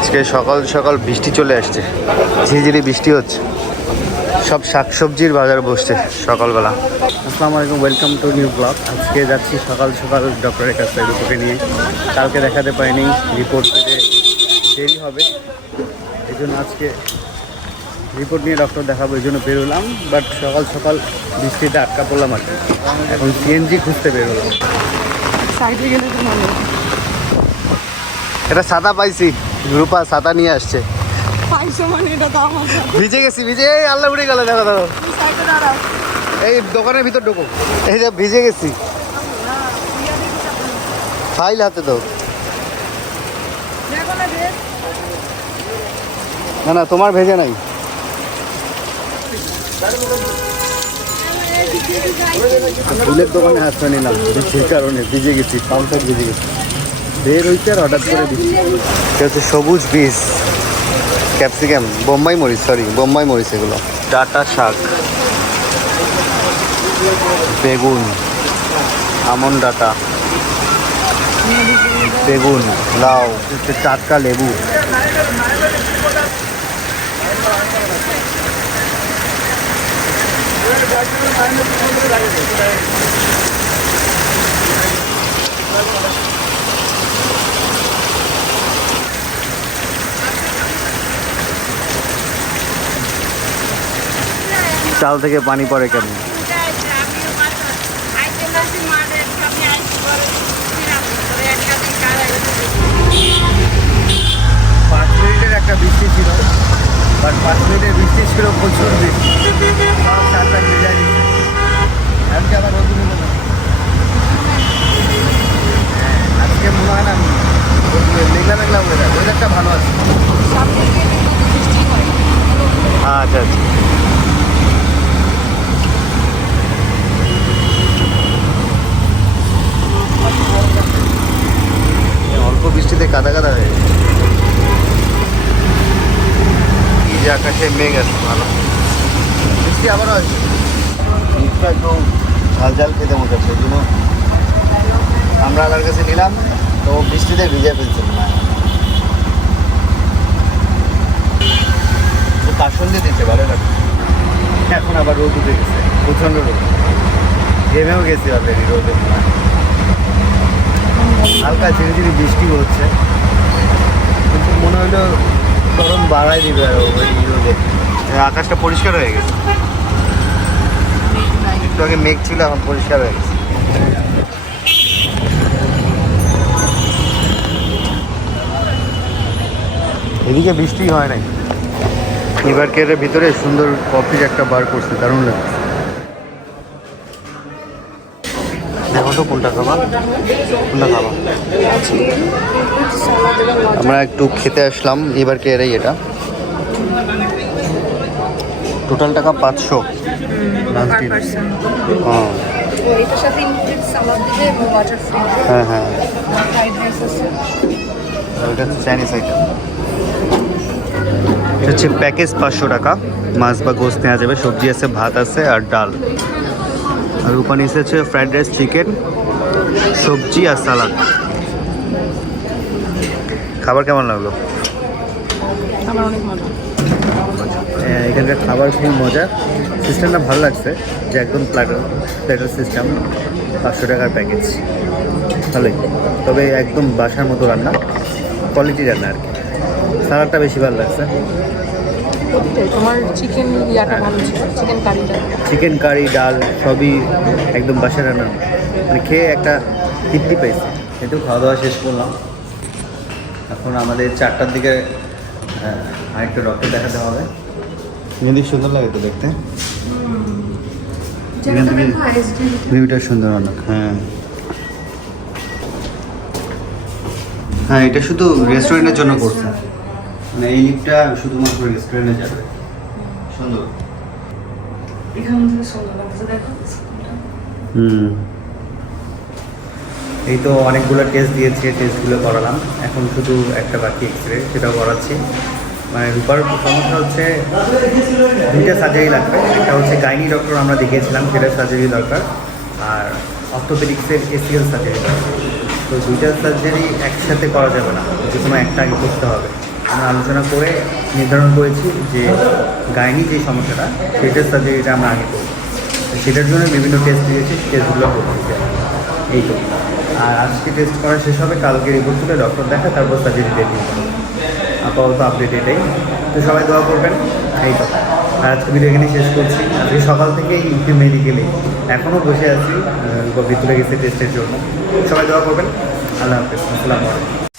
আজকে সকাল সকাল বৃষ্টি চলে আসছে। ঝিঝিরি বৃষ্টি হচ্ছে। সব শাকসবজির বাজার বসছে সকালবেলা। আসসালামু আলাইকুম ওয়েলকাম টু নিউ ব্লগ আজকে যাচ্ছি সকাল সকাল ডক্টরের কাছে রিপোর্টে নিয়ে। কালকে দেখাতে পারিনি রিপোর্ট পেতে দেরি হবে। এই জন্য আজকে রিপোর্ট নিয়ে ডক্টর দেখাবো এই জন্য বেরোলাম। বাট সকাল সকাল বৃষ্টিতে আটকা পড়লাম আর কি। এখন সিএনজি খুঁজতে বেরোলাম। সাইডে গেলে এটা সাদা পাইছি। রূপা ছাতা নিয়ে আসছে। মানে। ভিজে গেছি ভিজে এই আল্লাহ উড়ে গেল দেখো দাঁড়াও। এই দোকানের ভিতর ঢুকো। এই যে ভিজে গেছি। ফাইল হাতে তো না না তোমার ভেজে নাই। ফুলের দোকানে হাত নিলাম কারণে ভিজে গেছি পাম্পার ভিজে গেছি। বের হইতে আর হঠাৎ করে বৃষ্টি এটা হচ্ছে সবুজ বীজ ক্যাপসিকাম বোম্বাই মরিচ সরি বোম্বাই মরিচ এগুলো। ডাটা শাক। বেগুন আমন ডাটা। বেগুন লাউ হচ্ছে টাটকা লেবু। চাল থেকে পানি পড়ে কেন? পাঁচ মিনিটের একটা বৃষ্টি ছিল বাট পাঁচ মিনিটের বৃষ্টি ছিল প্রচুর আজকে আবার হ্যাঁ, আজকে মনে হয় না মেঘলা মেঘলা ওয়েদার ওয়েদারটা ভালো আছে। আচ্ছা আচ্ছা এই অল্প বৃষ্টিতে কাদা কাদা হয়ে গেছে। এই যে আকাশে মেঘ আছে ভালো। বৃষ্টি আবারও আছে শীতটা একটু ঝাল ঝাল খেতে মতো সেই জন্য আমরা আমার কাছে নিলাম তো বৃষ্টিতে ভিজে ফেলছিল না দিয়ে দিতে ভালো লাগে। এখন আবার রোদ উঠে গেছে প্রচণ্ড রোদ। ঘেমেও গেছি অলরেডি রোদে। হালকা ঝিরি ঝিরি বৃষ্টি হচ্ছে। কিন্তু মনে হলো গরম বাড়াই দিবে আর আকাশটা পরিষ্কার হয়ে গেছে। একটু আগে মেঘ ছিল, এখন পরিষ্কার হয়ে গেছে। এদিকে বৃষ্টি হয় নাই। এবার কে ভিতরে সুন্দর কফির একটা বার করছে, দারুণ লাগছে। দেখো তো কোনটা খাবা। কোনটা খাবা? আমরা একটু খেতে আসলাম এবার কে এরাই এটা? টোটাল টাকা পাঁচশো। হ্যাঁ। হ্যাঁ হ্যাঁ। ওইটা চাইনিজ আইটেম এটা হচ্ছে প্যাকেজ পাঁচশো টাকা। মাছ বা গোস নেওয়া যাবে সবজি আছে ভাত আছে আর ডাল। আর ওখানে এসেছে ফ্রাইড রাইস চিকেন সবজি আর সালাদ খাবার কেমন লাগল? অনেক হ্যাঁ, এখানকার খাবার খুবই মজা। সিস্টেমটা ভালো লাগছে যে একদম প্ল্যাটার প্ল্যাটার সিস্টেম পাঁচশো টাকার প্যাকেজ ভালোই। তবে একদম বাসার মতো রান্না। কোয়ালিটি রান্না আর কি। সালাডটা বেশি ভালো লাগছে। প্রতিটাই তোমার চিকেন ইয়াটা ভালো ছিল চিকেন কারিটা চিকেন কারি ডাল সবই একদম বাসা রান্না। মানে খেয়ে একটা তৃপ্তি পেয়েছি। কিন্তু খাওয়া দাওয়া শেষ করলাম। এখন আমাদের চারটার দিকে আরেকটা ডক্টর দেখাতে হবে। কিন্তু সুন্দর লাগে তো দেখতে। এখান থেকে ভিউটা সুন্দর অনেক হ্যাঁ। হ্যাঁ এটা শুধু রেস্টুরেন্টের জন্য করছে। মানে এই লিফটটা শুধুমাত্র রেস্টুরেন্টে যাবে। সুন্দর। এখান থেকে সুন্দর লাগছে দেখো হুম। এই তো অনেকগুলো টেস্ট দিয়েছে টেস্টগুলো করালাম। এখন শুধু একটা বাকি এক্স রে সেটাও করাচ্ছি। মানে রূপার সমস্যা হচ্ছে দুইটা সার্জারি লাগবে। একটা হচ্ছে গাইনি ডক্টর আমরা দেখিয়েছিলাম সেটা সার্জারি দরকার। আর অর্থোপেডিক্সের এসিএল সার্জারি দরকার। তো দুইটা সার্জারি একসাথে করা যাবে না যে কোনো একটা আগে করতে হবে। আমরা আলোচনা করে নির্ধারণ করেছি যে গাইনি যে সমস্যাটা, সেটার সার্জারিটা আমরা আগে করব। তো সেটার জন্য বিভিন্ন টেস্ট দিয়েছি টেস্টগুলো করতেছি এই তো। আর আজকে টেস্ট করা শেষ হবে, কালকে রিপোর্ট তুলে ডক্টর দেখা তারপর সার্জারি ডেট নিতে আপাতত আপডেট এটাই। তো সবাই দোয়া করবেন। এই তো। আর আজকে ভিডিও এখানে শেষ করছি। আজকে সকাল থেকেই ইউপি মেডিকেলে এখনও বসে আছি ভিতরে গেছে টেস্টের জন্য। সবাই দোয়া করবেন। আল্লাহ হাফেজ। আসসালামু আলাইকুম।